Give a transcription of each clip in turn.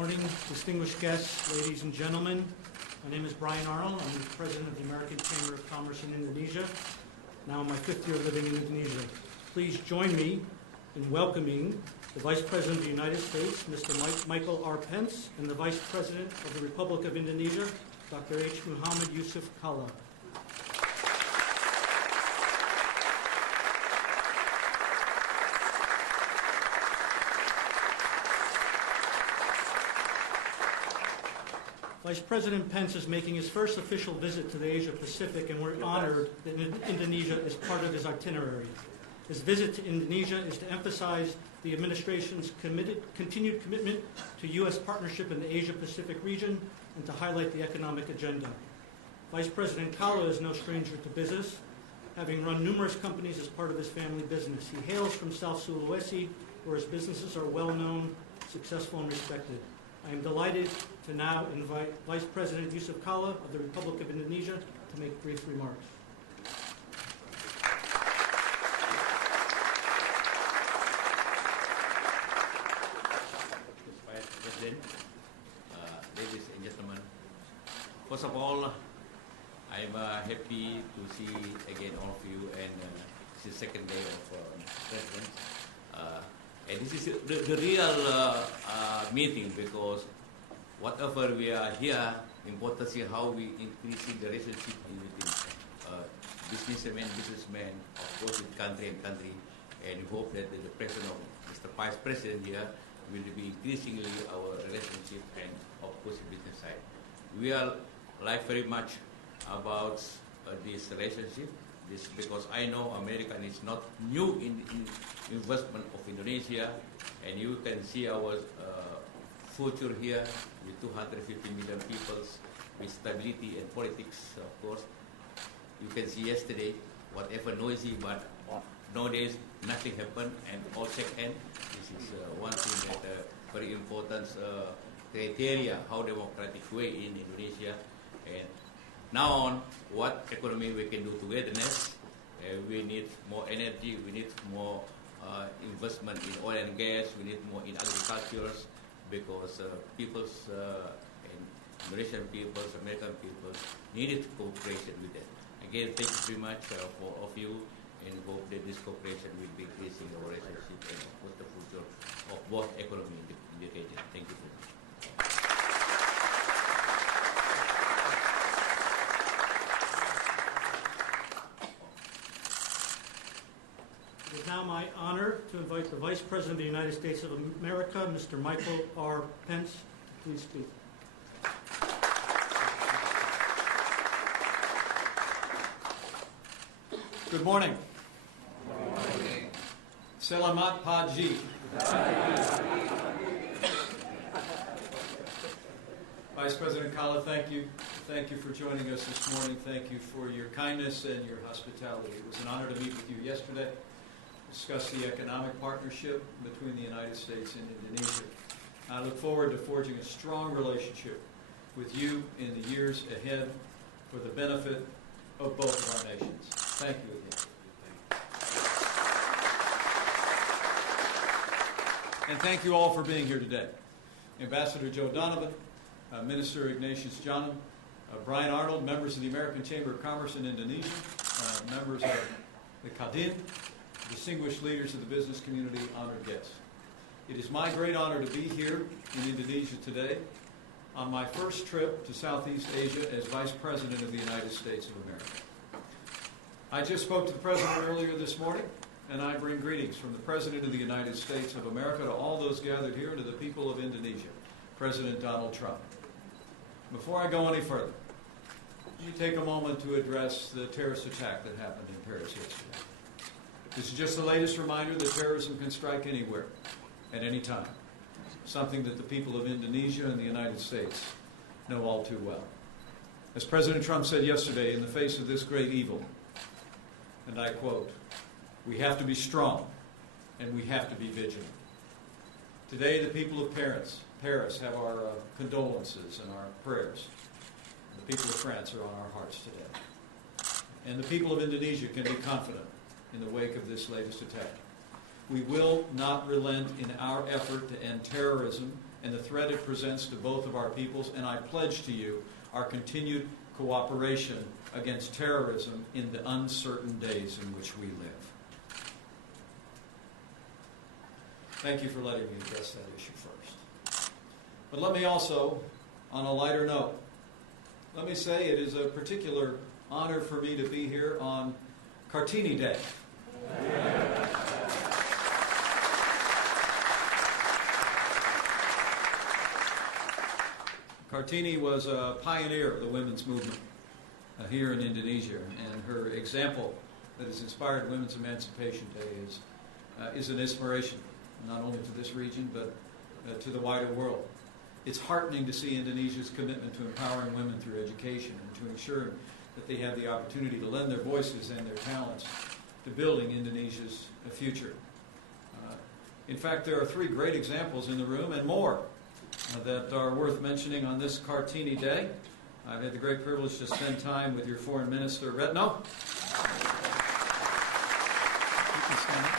morning, distinguished guests, ladies and gentlemen. My name is Brian Arnold. I'm the president of the American Chamber of Commerce in Indonesia, now in my 5th year living in Indonesia. Please join me in welcoming the Vice President of the United States, Mr. Michael R. Pence, and the Vice President of the Republic of Indonesia, Dr. H. Muhammad Yusuf Kalla. Vice President Pence is making his first official visit to the Asia Pacific, and we're honored that Indonesia is part of his itinerary. His visit to Indonesia is to emphasize the administration's continued commitment to U.S. partnership in the Asia Pacific region and to highlight the economic agenda. Vice President Kalla is no stranger to business, having run numerous companies as part of his family business. He hails from South Sulawesi, where his businesses are well known, successful, and respected. I am delighted to now invite Vice President Yusuf Kalla of the Republic of Indonesia to make brief remarks. Vice President, ladies and gentlemen, first of all, I'm happy to see again all of you, and it's the second day of President. And this is the real meeting, because whatever we are here, important to see how we increasing the relationship between businessmen, of course, with country and country, and we hope that the President of Mr. Vice President here will be increasingly our relationship and of course the business side. We are like very much about this relationship. This because I know America is not new in investment of Indonesia, and you can see our future here with 250 million people, with stability and politics, of course. You can see yesterday, whatever noisy, but nowadays nothing happened, and all check hand. This is one thing that very important criteria how democratic way in Indonesia. And now on, what economy we can do togetherness? We need more energy, we need more investment in oil and gas, we need more in agriculture, because peoples, and Indonesian peoples, American peoples, needed cooperation with them. Again, thank you very much for all of you, and hope that this cooperation will be increasing our relationship and of course the future of both economy in the region. Thank you very much. It is now my honor to invite the Vice President of the United States of America, Mr. Michael R. Pence, to please speak. Good morning. Good morning. Selamat pagi. Vice President Kalla, thank you. Thank you for joining us this morning. Thank you for your kindness and your hospitality. It was an honor to meet with you yesterday, discuss the economic partnership between the United States and Indonesia. I look forward to forging a strong relationship with you in the years ahead for the benefit of both of our nations. Thank you again. And thank you all for being here today. Ambassador Joe Donovan, Minister Ignatius Johnam, Brian Arnold, members of the American Chamber of Commerce in Indonesia, members of the Kadin, distinguished leaders of the business community, honored guests. It is my great honor to be here in Indonesia today on my first trip to Southeast Asia as Vice President of the United States of America. I just spoke to the President earlier this morning, and I bring greetings from the President of the United States of America to all those gathered here and to the people of Indonesia, President Donald Trump. Before I go any further, let me take a moment to address the terrorist attack that happened in Paris yesterday. This is just the latest reminder that terrorism can strike anywhere, at any time, something that the people of Indonesia and the United States know all too well. As President Trump said yesterday, in the face of this great evil, and I quote, "We have to be strong, and we have to be vigilant." Today, the people of Paris have our condolences and our prayers. The people of France are on our hearts today. And the people of Indonesia can be confident in the wake of this latest attack. We will not relent in our effort to end terrorism and the threat it presents to both of our peoples, and I pledge to you our continued cooperation against terrorism in the uncertain days in which we live. Thank you for letting me address that issue first. But let me also, on a lighter note, let me say it is a particular honor for me to be here on Kartini Day. Kartini was a pioneer of the women's movement here in Indonesia, and her example that has inspired Women's Emancipation Day is an inspiration, not only to this region, but to the wider world. It's heartening to see Indonesia's commitment to empowering women through education and to ensuring that they have the opportunity to lend their voices and their talents to building Indonesia's future. In fact, there are 3 great examples in the room and more that are worth mentioning on this Kartini Day. I've had the great privilege to spend time with your Foreign Minister, Retno. You can stand up.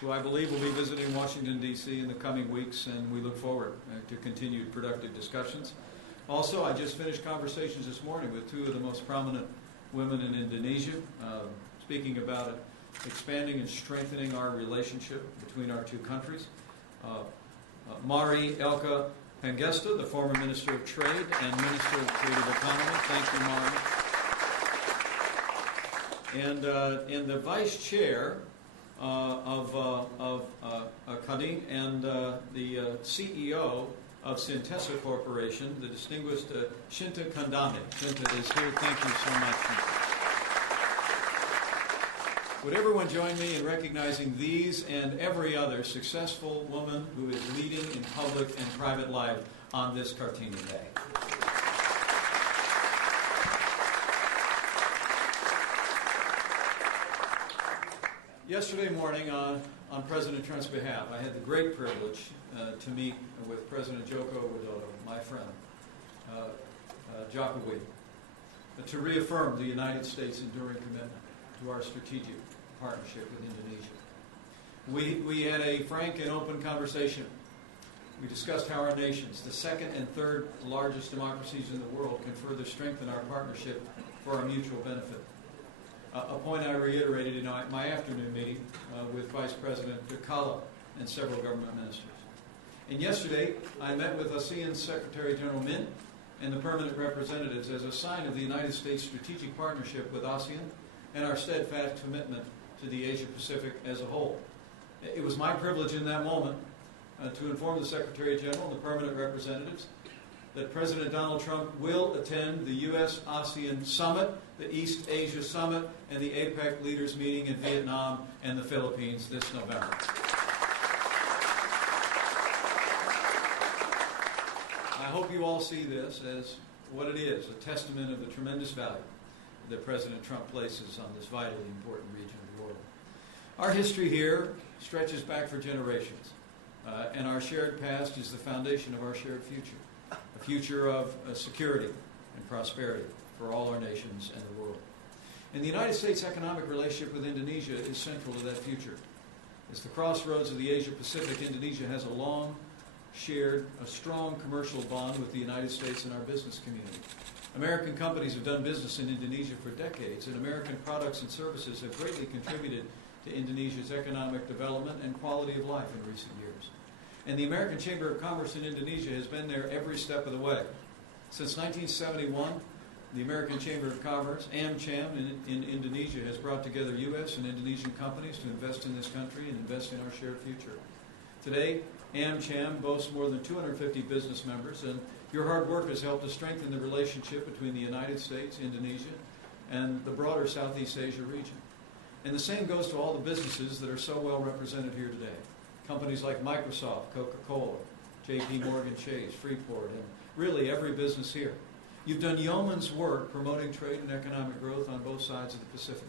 Who I believe will be visiting Washington, D.C. in the coming weeks, and we look forward to continued productive discussions. Also, I just finished conversations this morning with 2 of the most prominent women in Indonesia, speaking about expanding and strengthening our relationship between our 2 countries. Mari Elka Pangesta, the former Minister of Trade and Minister of Creative Economy. Thank you, Mari. And the Vice Chair of Kadin and the CEO of Sintesa Corporation, the distinguished Shinta Kandami. Shinta is here. Thank you so much. Would everyone join me in recognizing these and every other successful woman who is leading in public and private life on this Kartini Day? Yesterday morning, on President Trump's behalf, I had the great privilege to meet with President Joko Widodo, my friend, Jokowi, to reaffirm the United States' enduring commitment to our strategic partnership with Indonesia. We had a frank and open conversation. We discussed how our nations, the 2nd and 3rd largest democracies in the world, can further strengthen our partnership for our mutual benefit. A point I reiterated in my afternoon meeting with Vice President Kala and several government ministers. And yesterday, I met with ASEAN Secretary General Min and the permanent representatives as a sign of the United States' strategic partnership with ASEAN and our steadfast commitment to the Asia-Pacific as a whole. It was my privilege in that moment to inform the Secretary General and the permanent representatives that President Donald Trump will attend the U.S.-ASEAN Summit, the East Asia Summit, and the APEC Leaders Meeting in Vietnam and the Philippines this November. I hope you all see this as what it is, a testament of the tremendous value that President Trump places on this vitally important region of the world. Our history here stretches back for generations, and our shared past is the foundation of our shared future, a future of security and prosperity for all our nations and the world. And the United States' economic relationship with Indonesia is central to that future. As the crossroads of the Asia-Pacific, Indonesia has a strong commercial bond with the United States and our business community. American companies have done business in Indonesia for decades, and American products and services have greatly contributed to Indonesia's economic development and quality of life in recent years. And the American Chamber of Commerce in Indonesia has been there every step of the way. Since 1971, the American Chamber of Commerce, AmCham, in Indonesia has brought together U.S. and Indonesian companies to invest in this country and invest in our shared future. Today, AmCham boasts more than 250 business members, and your hard work has helped to strengthen the relationship between the United States, Indonesia, and the broader Southeast Asia region. And the same goes to all the businesses that are so well represented here today. Companies like Microsoft, Coca-Cola, J.P. Morgan Chase, Freeport, and really every business here. You've done yeoman's work promoting trade and economic growth on both sides of the Pacific.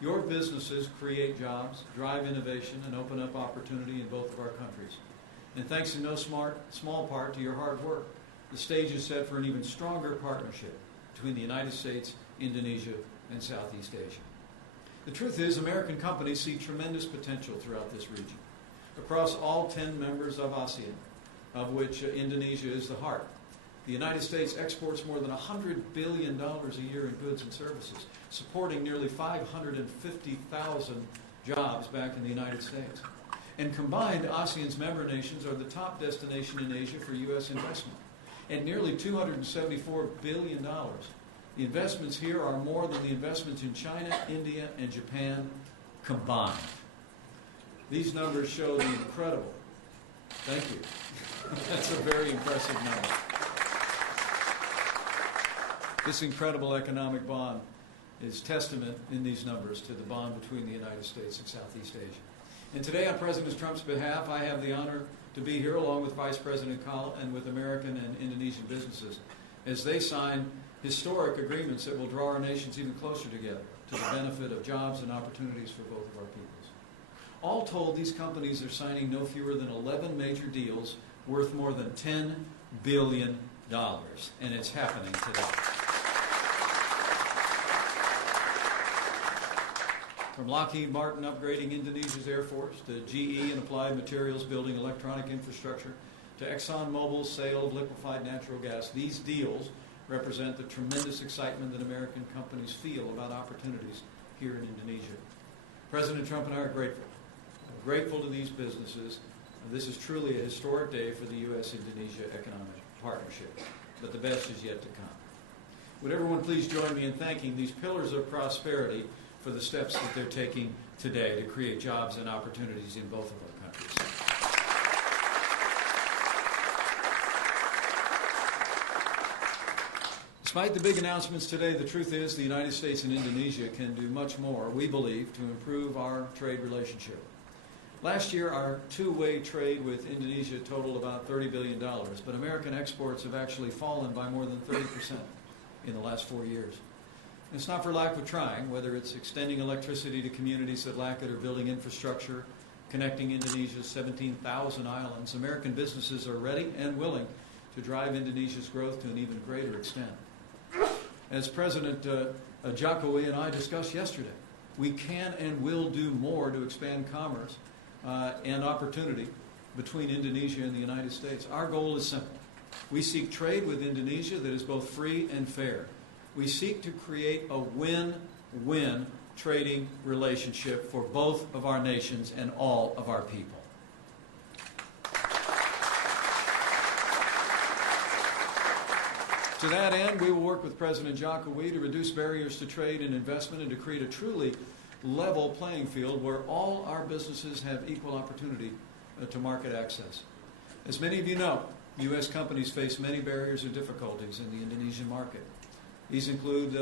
Your businesses create jobs, drive innovation, and open up opportunity in both of our countries. And thanks in no small part to your hard work, the stage is set for an even stronger partnership between the United States, Indonesia, and Southeast Asia. The truth is, American companies see tremendous potential throughout this region. across all 10 members of ASEAN, of which Indonesia is the heart. The United States exports more than $100 billion a year in goods and services, supporting nearly 550,000 jobs back in the United States. And combined, ASEAN's member nations are the top destination in Asia for U.S. investment. At nearly $274 billion, the investments here are more than the investments in China, India, and Japan combined. These numbers show the incredible. Thank you. That's a very impressive number. This incredible economic bond is testament in these numbers to the bond between the United States and Southeast Asia. And today, on President Trump's behalf, I have the honor to be here along with Vice President Kala and with American and Indonesian businesses as they sign historic agreements that will draw our nations even closer together to the benefit of jobs and opportunities for both of our peoples. All told, these companies are signing no fewer than 11 major deals worth more than $10 billion, and it's happening today. From Lockheed Martin upgrading Indonesia's Air Force, to GE and Applied Materials building electronic infrastructure, to ExxonMobil's sale of liquefied natural gas, these deals represent the tremendous excitement that American companies feel about opportunities here in Indonesia. President Trump and I are grateful. We're grateful to these businesses. This is truly a historic day for the U.S.-Indonesia economic partnership, but the best is yet to come. Would everyone please join me in thanking these pillars of prosperity for the steps that they're taking today to create jobs and opportunities in both of our countries. Despite the big announcements today, the truth is the United States and Indonesia can do much more, we believe, to improve our trade relationship. Last year, our two-way trade with Indonesia totaled about $30 billion, but American exports have actually fallen by more than 30% in the last 4 years. It's not for lack of trying, whether it's extending electricity to communities that lack it or building infrastructure, connecting Indonesia's 17,000 islands. American businesses are ready and willing to drive Indonesia's growth to an even greater extent. As President Jokowi and I discussed yesterday, we can and will do more to expand commerce and opportunity between Indonesia and the United States. Our goal is simple. We seek trade with Indonesia that is both free and fair. We seek to create a win-win trading relationship for both of our nations and all of our people. To that end, we will work with President Jokowi to reduce barriers to trade and investment and to create a truly level playing field where all our businesses have equal opportunity to market access. As many of you know, U.S. companies face many barriers and difficulties in the Indonesian market. These include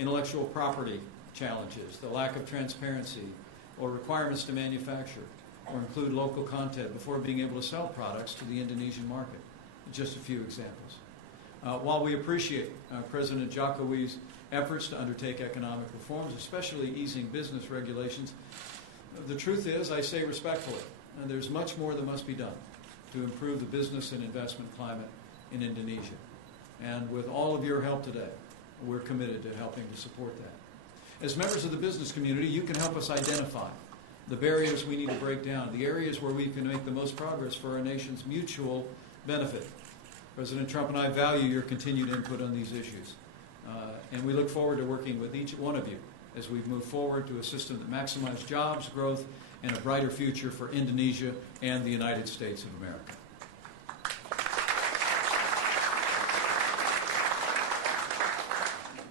intellectual property challenges, the lack of transparency, or requirements to manufacture, or include local content before being able to sell products to the Indonesian market. Just a few examples. While we appreciate President Jokowi's efforts to undertake economic reforms, especially easing business regulations, the truth is, I say respectfully, there's much more that must be done to improve the business and investment climate in Indonesia. And with all of your help today, we're committed to helping to support that. As members of the business community, you can help us identify the barriers we need to break down, the areas where we can make the most progress for our nation's mutual benefit. President Trump and I value your continued input on these issues. And we look forward to working with each one of you as we move forward to a system that maximizes jobs, growth, and a brighter future for Indonesia and the United States of America.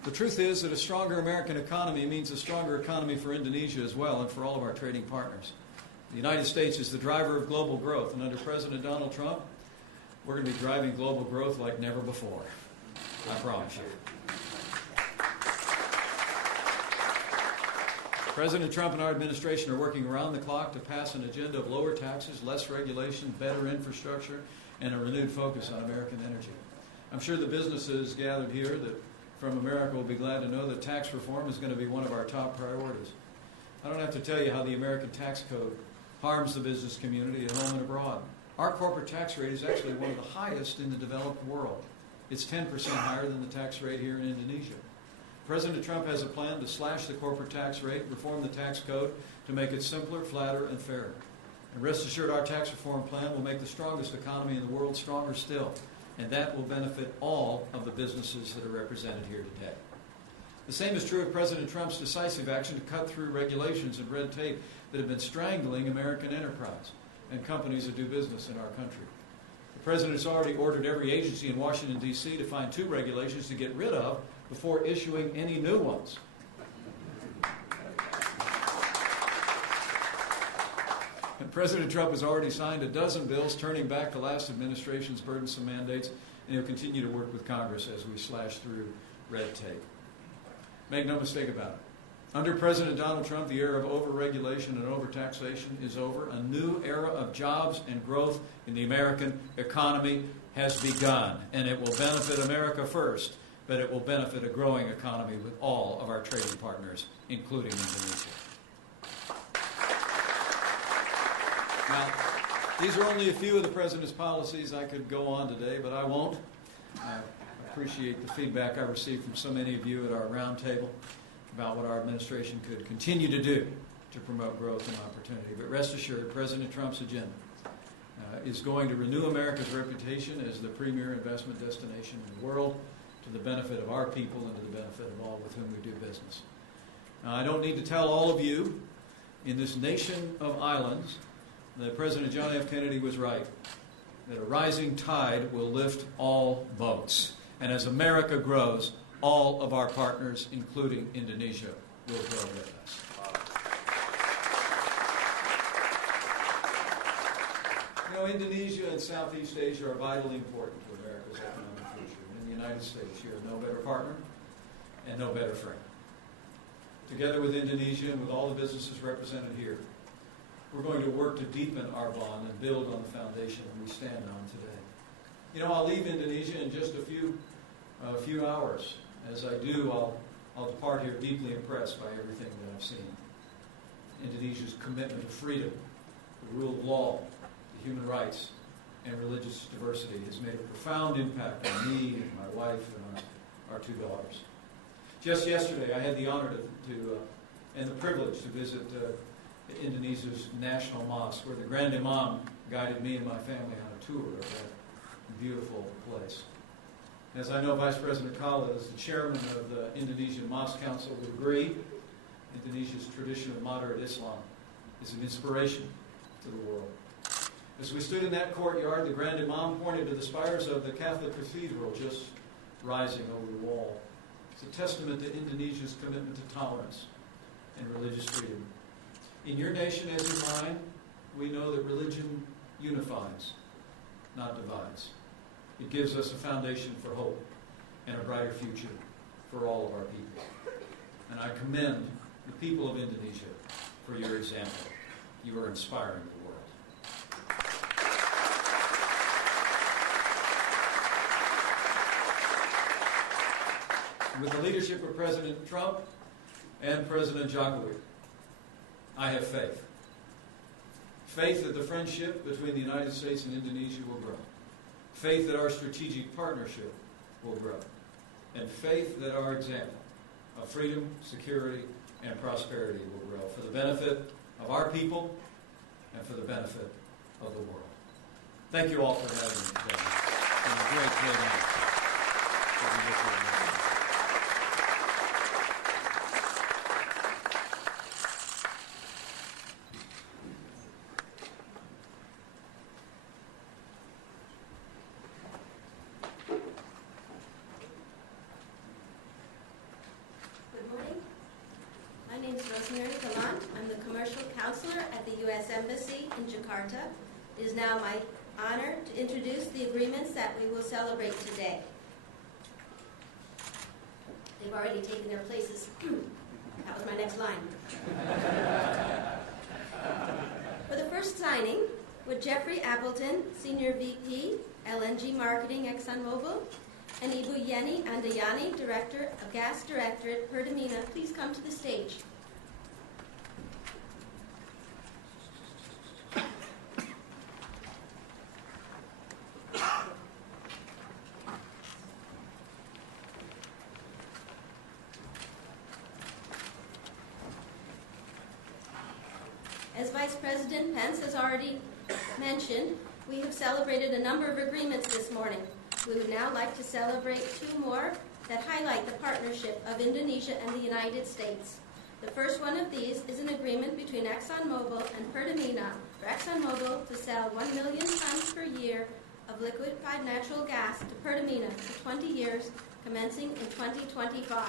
The truth is that a stronger American economy means a stronger economy for Indonesia as well and for all of our trading partners. The United States is the driver of global growth, and under President Donald Trump, we're going to be driving global growth like never before. I promise you. President Trump and our administration are working around the clock to pass an agenda of lower taxes, less regulation, better infrastructure, and a renewed focus on American energy. I'm sure the businesses gathered here from America will be glad to know that tax reform is going to be one of our top priorities. I don't have to tell you how the American tax code harms the business community at home and abroad. Our corporate tax rate is actually one of the highest in the developed world. It's 10% higher than the tax rate here in Indonesia. President Trump has a plan to slash the corporate tax rate, reform the tax code to make it simpler, flatter, and fairer. And rest assured, our tax reform plan will make the strongest economy in the world stronger still, and that will benefit all of the businesses that are represented here today. The same is true of President Trump's decisive action to cut through regulations and red tape that have been strangling American enterprise and companies that do business in our country. The President has already ordered every agency in Washington, D.C. to find 2 regulations to get rid of before issuing any new ones. And President Trump has already signed a dozen bills turning back the last administration's burdensome mandates, and he'll continue to work with Congress as we slash through red tape. Make no mistake about it. Under President Donald Trump, the era of overregulation and overtaxation is over. A new era of jobs and growth in the American economy has begun, and it will benefit America first, but it will benefit a growing economy with all of our trading partners, including Indonesia. Now, these are only a few of the President's policies. I could go on today, but I won't. I appreciate the feedback I received from so many of you at our roundtable about what our administration could continue to do to promote growth and opportunity. But rest assured, President Trump's agenda is going to renew America's reputation as the premier investment destination in the world to the benefit of our people and to the benefit of all with whom we do business. Now, I don't need to tell all of you in this nation of islands that President John F. Kennedy was right, that a rising tide will lift all boats. And as America grows, all of our partners, including Indonesia, will grow with us. You know, Indonesia and Southeast Asia are vitally important to America's economic future. In the United States, you have no better partner and no better friend. Together with Indonesia and with all the businesses represented here, we're going to work to deepen our bond and build on the foundation we stand on today. You know, I'll leave Indonesia in just a few hours. As I do, I'll depart here deeply impressed by everything that I've seen. Indonesia's commitment to freedom, the rule of law, to human rights, and religious diversity has made a profound impact on me and my wife and our 2 daughters. Just yesterday, I had the honor and the privilege to visit Indonesia's national mosque, where the Grand Imam guided me and my family on a tour of that beautiful place. As I know, Vice President Kala, as the chairman of the Indonesian Mosque Council, would agree, Indonesia's tradition of moderate Islam is an inspiration to the world. As we stood in that courtyard, the Grand Imam pointed to the spires of the Catholic Cathedral just rising over the wall. It's a testament to Indonesia's commitment to tolerance and religious freedom. In your nation, as in mine, we know that religion unifies, not divides. It gives us a foundation for hope and a brighter future for all of our people. And I commend the people of Indonesia for your example. You are inspiring the world. With the leadership of President Trump and President Jokowi, I have faith. Faith that the friendship between the United States and Indonesia will grow. Faith that our strategic partnership will grow. And faith that our example of freedom, security, and prosperity will grow for the benefit of our people and for the benefit of the world. Thank you all for having me today. It's been a great honor. Embassy in Jakarta. It is now my honor to introduce the agreements that we will celebrate today. They've already taken their places. That was my next line. For the first signing, would Jeffrey Appleton, Senior VP, LNG Marketing, ExxonMobil, and Ibu Yeni Andayani, Director of Gas Directorate, Pertamina, please come to the stage. As Vice President Pence has already mentioned, we have celebrated a number of agreements this morning. We would now like to celebrate two more that highlight the partnership of Indonesia and the United States. The first one of these is an agreement between ExxonMobil and Pertamina for ExxonMobil to sell 1 million tons per year of liquefied natural gas to Pertamina for 20 years, commencing in 2025.